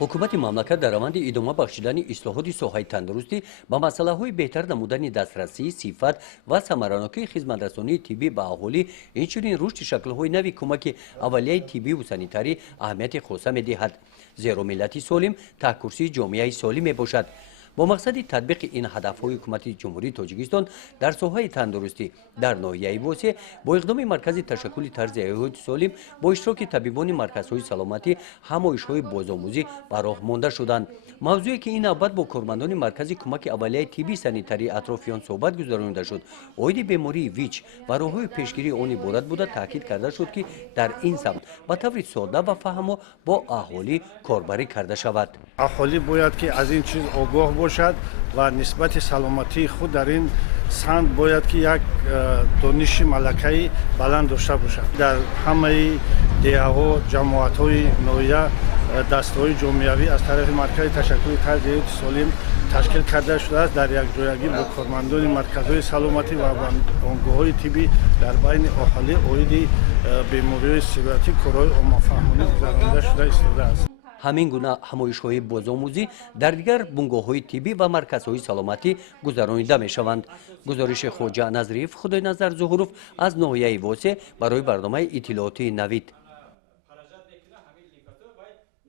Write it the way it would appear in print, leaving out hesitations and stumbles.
ҳукумати мамлакат дар раванди идома бахшидани ислоҳоти соҳаи тандурустӣ ба масъалаҳои беҳтар намудани дастрасӣ, сифат ва самаранокии хизматрасонии тиббӣ ба аҳолӣ, инчунин рушди шаклҳои нави кӯмаки аввалияи тиббиву санитарӣ аҳамияти хоса медиҳад. Зеро миллати солим таҳкурсии ҷомеаи солим мебошад. бо мақсади татбиқи ин ҳадафҳои ҳукумати ҷумҳурии тоҷикистон дар соҳаи тандурустӣ дар ноҳияи восеъ бо иқдоми маркази ташаккули тарзи ҳаёти солим бо иштироки табибони марказҳои саломатӣ ҳамоишҳои бозомӯзӣ ба роҳ монда шуданд. мавзӯе ки ин навбат бо кормандони маркази кӯмаки аввалияи тиббии санитарии атрофиён суҳбат гузаронида шуд, оиди бемории ВИЧ ва роҳҳои пешгирии он иборат буда таъкид карда шуд, ки дар ин самт ба таври сода ва фаҳмо бо аҳолӣ корбарӣ карда шавад. аҳолӣ бояд ки аз ин чиз огоҳ бошад ва нисбати саломатии худ дар ин санд бояд ки як дониши малакаи баланд дошта бошад. дар ҳамаи деҳаҳо, ҷамоатҳои ноҳия дастаҳои ҷомеавӣ аз тарафи маркази ташаккули тарзи ҳаёти солим ташкил карда шудааст. дар якҷоягӣ бо кормандони марказҳои саломатӣ ва бонкоҳои тиббӣ дар байни аҳолӣ оиди бемориҳои сироятӣ корҳои оммафаҳмонӣ гузаронида шуда истодааст. ҳамин гуна ҳамоишҳои бозомӯзӣ дар дигар бунгоҳҳои тиббӣ ва марказҳои саломатӣ гузаронида мешаванд. гузориши хоҷа Назриев Худойназар Зуҳуров аз ноҳияи восеъ барои барномаи иттилоотии Навид.